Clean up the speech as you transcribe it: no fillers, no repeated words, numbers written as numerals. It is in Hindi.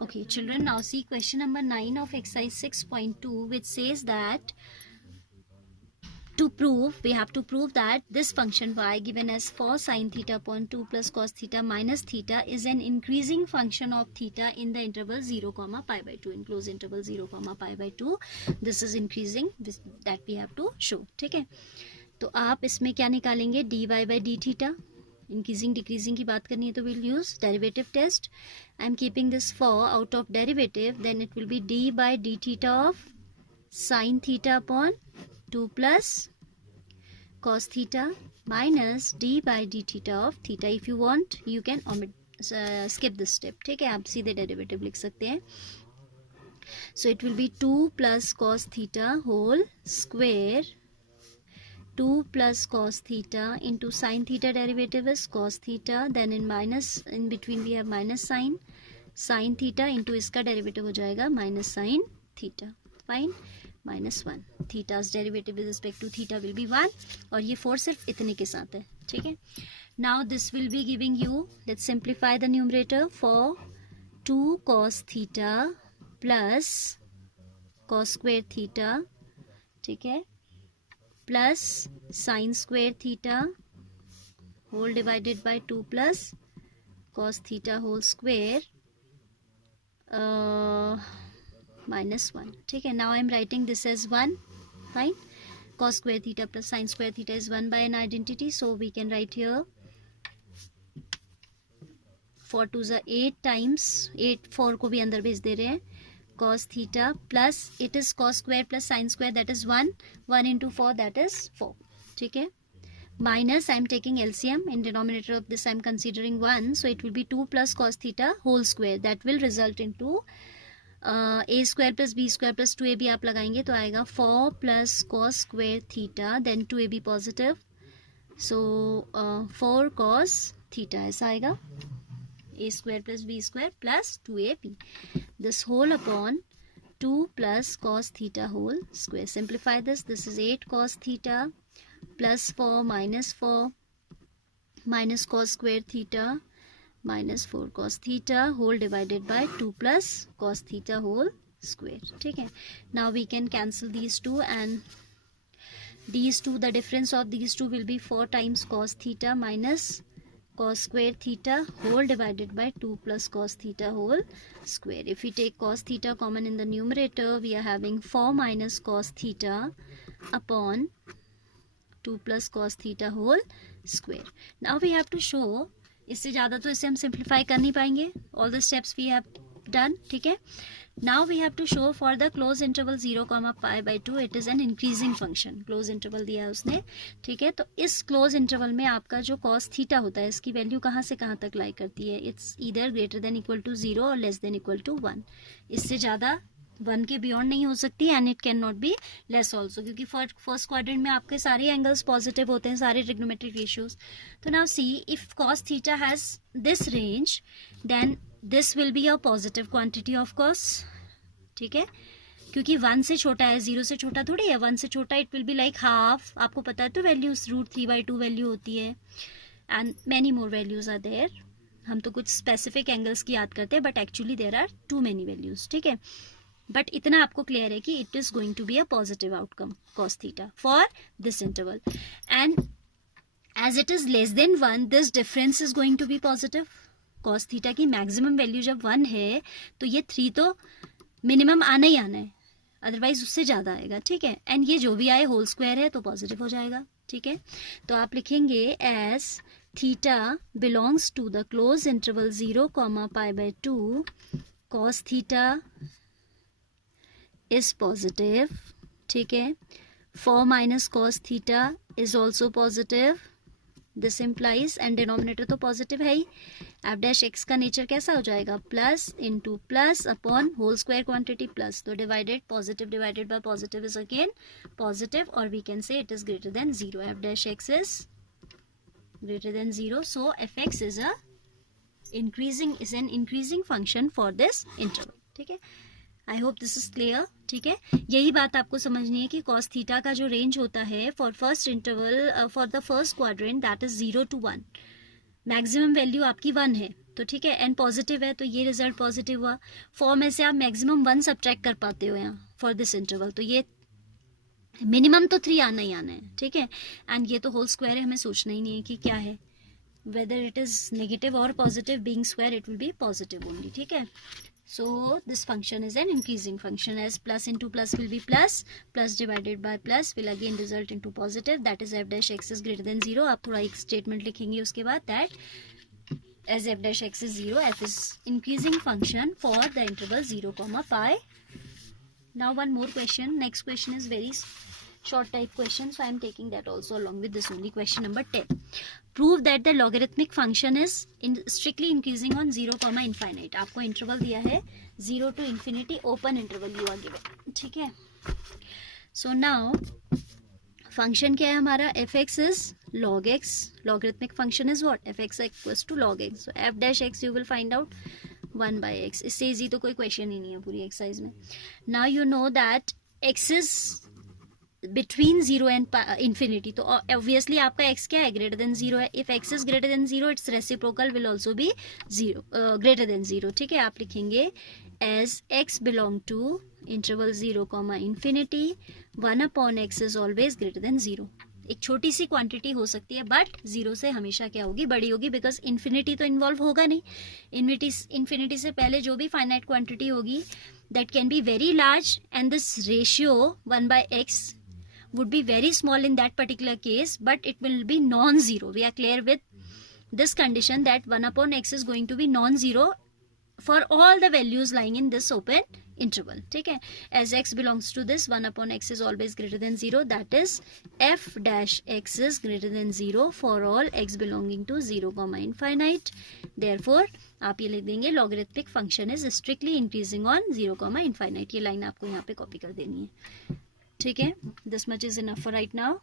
Okay, children, now see question number 9 of exercise 6.2, which says that we have to prove that this function y given as 4 sin theta upon 2 plus cos theta minus theta is an increasing function of theta in the interval 0 comma pi by 2, in close interval 0 comma pi by 2. This is increasing, that we have to show. ठीक है, तो आप इसमें क्या निकालेंगे, dy by d theta. Increasing decreasing की बात करनी है तो will use derivative test. I am keeping this 4 out of derivative, then it will be d by d theta of sin theta upon 2 plus cos theta minus d by d theta of theta. If you want you can skip this step. ठीक है, आप सीधे डेरिवेटिव लिख सकते हैं. So it will be 2 plus cos theta whole square, 2 plus cos theta into sin theta, derivative is cos theta, then in minus, in between we have minus sin theta into इसका डेरिवेटिव हो जाएगा minus sin theta. Fine, minus 1. थीटा's derivative with respect to theta will be 1, और ये 4 सिर्फ इतने के साथ है. ठीक है, now this will be giving you, let's simplify the numerator for 2 cos theta plus cos square theta. ठीक है, plus sin square theta whole divided by 2 plus cos theta whole square minus 1. ठीक है, now I am writing this as 1. Fine, cos square theta plus sin square theta is 1 by an identity, so we can write here 4 2s are 8 times 8, 4 को भी अंदर भेज दे रहे हैं, cos theta plus it is cos square plus sin square, that is 1 into 4, that is 4. ठीक है, minus I am taking LCM, in denominator of this I am considering 1, so it will be 2 plus cos theta whole square, that will result into a square plus b square plus 2ab आप लगाएंगे तो आएगा 4 plus cos square theta, then 2ab positive, so 4 cos theta ऐसा आएगा, a square plus b square plus 2ab, this whole upon 2 plus cos theta whole square. Simplify this, this is 8 cos theta plus 4 minus cos square theta minus 4 cos theta whole divided by 2 plus cos theta whole square. ठीक है, now we can cancel these two, and these two, the difference of these two will be 4 times cos theta minus cos square theta whole divided by 2 plus cos theta whole square. If we take cos theta common in the numerator, we are having 4 minus cos theta upon 2 plus cos theta whole square. Now we have to show, इससे ज़्यादा तो इसे हम सिंप्लीफाई कर नहीं पाएंगे, all the steps we have done. ठीक है, now we have to show for the close interval 0 comma pi by 2 it is an increasing function. Close interval दिया है उसने. ठीक है, तो इस क्लोज इंटरवल में आपका जो cos थीटा होता है, इसकी वैल्यू कहाँ से कहाँ तक लाई करती है, it's either greater than equal to 0 और लेस देन इक्वल टू 1. इससे ज़्यादा 1 के बियॉन्ड नहीं हो सकती, and it can not be less also, क्योंकि फर्स्ट क्वाड्रेंट में आपके सारे एंगल्स पॉजिटिव होते हैं, सारे ट्रिग्नोमेट्रिक रेशियोज. तो now see, if cos theta has this range, then this will be a positive quantity of cos. ठीक है, क्योंकि 1 से छोटा है, 0 से छोटा थोड़ी है, 1 से छोटा it will be like half. आपको पता है तो वैल्यूज √3/2 वैल्यू होती है, and many more values are there. हम तो कुछ स्पेसिफिक एंगल्स की याद करते हैं, but actually there are too many values. ठीक है, बट इतना आपको क्लियर है कि it is going to be a positive outcome cos theta for this interval, and as it is less than 1, this difference is going to be positive. cos theta की मैक्सिमम वैल्यू जब 1 है तो ये 3 तो मिनिमम आना ही आना है, अदरवाइज उससे ज़्यादा आएगा. ठीक है, एंड ये जो भी आए होल स्क्वायर है तो पॉजिटिव हो जाएगा. ठीक है, तो आप लिखेंगे as theta belongs to the close interval 0 comma pi by 2, cos theta is positive. ठीक है, 4 minus cos theta is also positive. This implies, and denominator तो पॉजिटिव है ही, एफ डैश एक्स का नेचर कैसा हो जाएगा, plus into plus upon whole square quantity plus, तो divided, positive divided by positive is again positive, और we can say it is greater than 0. F dash x is greater than 0, so f x is an increasing function for this interval. ठीक है, I hope this is clear. ठीक है, यही बात आपको समझनी है कि cos थीटा का जो रेंज होता है for first interval, for the first quadrant, that is 0 to 1. Maximum value आपकी 1 है, तो ठीक है, n पॉजिटिव है तो ये रिजल्ट पॉजिटिव हुआ। 4 में से आप मैक्सिमम 1 सब्ट्रैक्ट कर पाते हो यहाँ फॉर दिस इंटरवल, तो ये मिनिमम तो 3 आना ही आना है, ठीक है। एंड ये तो होल स्क्वायर है, हमें सोचना ही नहीं है कि क्या है, वेदर इट इज नेगेटिव और positive, being square it will B positive only, ठीक है। So this function is an increasing function, as plus into plus will be plus, plus divided by plus will again result into positive, that is f dash x is greater than 0. आप थोड़ा एक statement लिखेंगे उसके बाद, that as f dash x is 0, f is increasing function for the interval 0, pi. Now one more question, next question is very short type question, so I am taking that also along with this only. Question number 10. Prove that the logarithmic function is strictly increasing on 0, infinite. आपको इंटरवल दिया है 0 to infinity, open interval you are given, ठीक है। सो नाउ फंक्शन क्या है हमारा, f x is log x, logarithmic function is what, f x equals to log x, so f dash x you will find out 1/x, इससे इजी तो कोई क्वेश्चन ही नहीं है पूरी एक्सरसाइज में। Now you know that x is between 0 and infinity, तो ऑब्वियसली आपका x क्या है, ग्रेटर देन 0 है। If x is greater than 0 its reciprocal will also be 0, greater than 0, ठीक है। आप लिखेंगे as x belong to interval 0, infinity, 1/x is always greater than 0। एक छोटी सी क्वांटिटी हो सकती है बट 0 से हमेशा क्या होगी, बड़ी होगी, बिकॉज इन्फिनिटी तो इन्वॉल्व होगा नहीं। इन्फिनिटी से पहले जो भी फाइनाइट क्वांटिटी होगी that can be very large, and this ratio 1/x would be very small in that particular case, but it will be non-zero. We are clear with this condition that 1/x is going to be non-zero for all the values lying in this open interval, ठीक है। As x belongs to this, 1/x is always greater than 0, that is f dash x is greater than 0 for all x belonging to 0, infinite. Therefore आप ये लिख देंगे logarithmic function is strictly increasing on 0, infinite. ये लाइन आपको यहाँ पे कॉपी कर देनी है, ठीक है। This much is enough for right now.